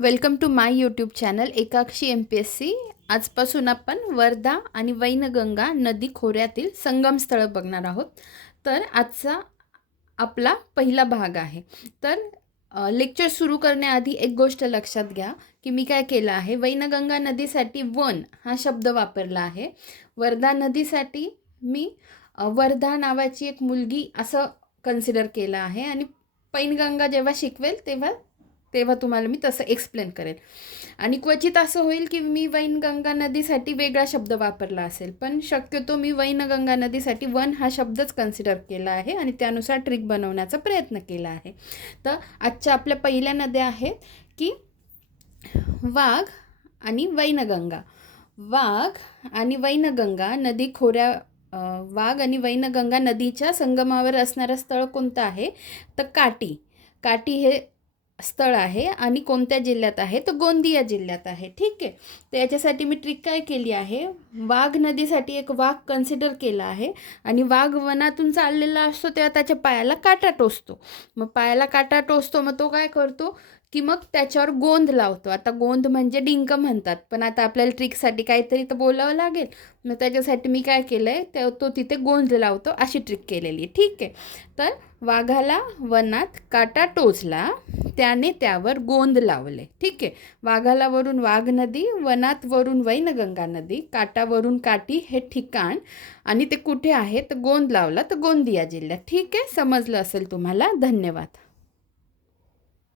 Welcome to my YouTube channel Ekakshi M P S C आजपासून आपण वर्धा आणि वैनगंगा नदी खोऱ्यातील संगमस्थळं बघणार आहोत. तर आजचा आपला पहिला भाग आहे. तर लेक्चर सुरू करण्याआधी एक गोष्ट लक्षात घ्या की मी काय केलं आहे. वैनगंगा नदीसाठी वन हा शब्द वापरला आहे. वर्धा नदीसाठी मी वर्धा नावाची एक मुलगी असं कन्सिडर केलं आहे. आणि पैनगंगा जेव्हा शिकवेल तेव्हा तेव्हा तुम्हाला मी तसं एक्सप्लेन करेल. आणि क्वचित असं होईल की मी वैनगंगा नदीसाठी वेगळा शब्द वापरला असेल पण शक्यतो मी वैनगंगा नदीसाठी वन हा शब्दच कन्सिडर केला आहे आणि त्यानुसार ट्रिक बनवण्याचा प्रयत्न केला आहे. तर आजच्या आपल्या पहिल्या नद्या आहेत की वाघ आणि वैनगंगा. वाघ आणि वैनगंगा नदी खोऱ्या वाघ आणि वैनगंगा नदीच्या संगमावर असणारं स्थळ कोणतं आहे? तर काटी. काटी हे स्थळ आहे आणि कोणत्या जिल्ह्यात आहे? तर गोंदिया जिल्ह्यात आहे. ठीक आहे? तर याच्यासाठी मी ट्रिक काय केली आहे? वाघ नदीसाठी एक वाघ कन्सिडर केला आहे आणि वाघ वनातून चाललेला असतो तेव्हा त्याच्या पायाला काटा टोचतो. मग पायाला काटा टोचतो मग तो काय करतो की मग त्याच्यावर गोंद लावतो. आता गोंद म्हणजे डिंक म्हणतात पण आता आपल्याला ट्रिकसाठी काहीतरी तर बोलावं लागेल. मग त्याच्यासाठी मी काय केलं आहे त्या तो तिथे गोंद लावतो अशी ट्रिक केलेली आहे. ठीक आहे? तर वाघाला वनात काटा टोचला. त्याने त्यावर गोंद लावले. ठीक? आहे वाघाला वरून वाघ नदी वनात वरून वैनगंगा नदी काटावरून काटी हे ठिकाण आणि ते कुठे आहे? तर गोंद लावला तर गोंदिया जिल्ह्यात. ठीक? आहे समजलं असेल तुम्हाला? धन्यवाद.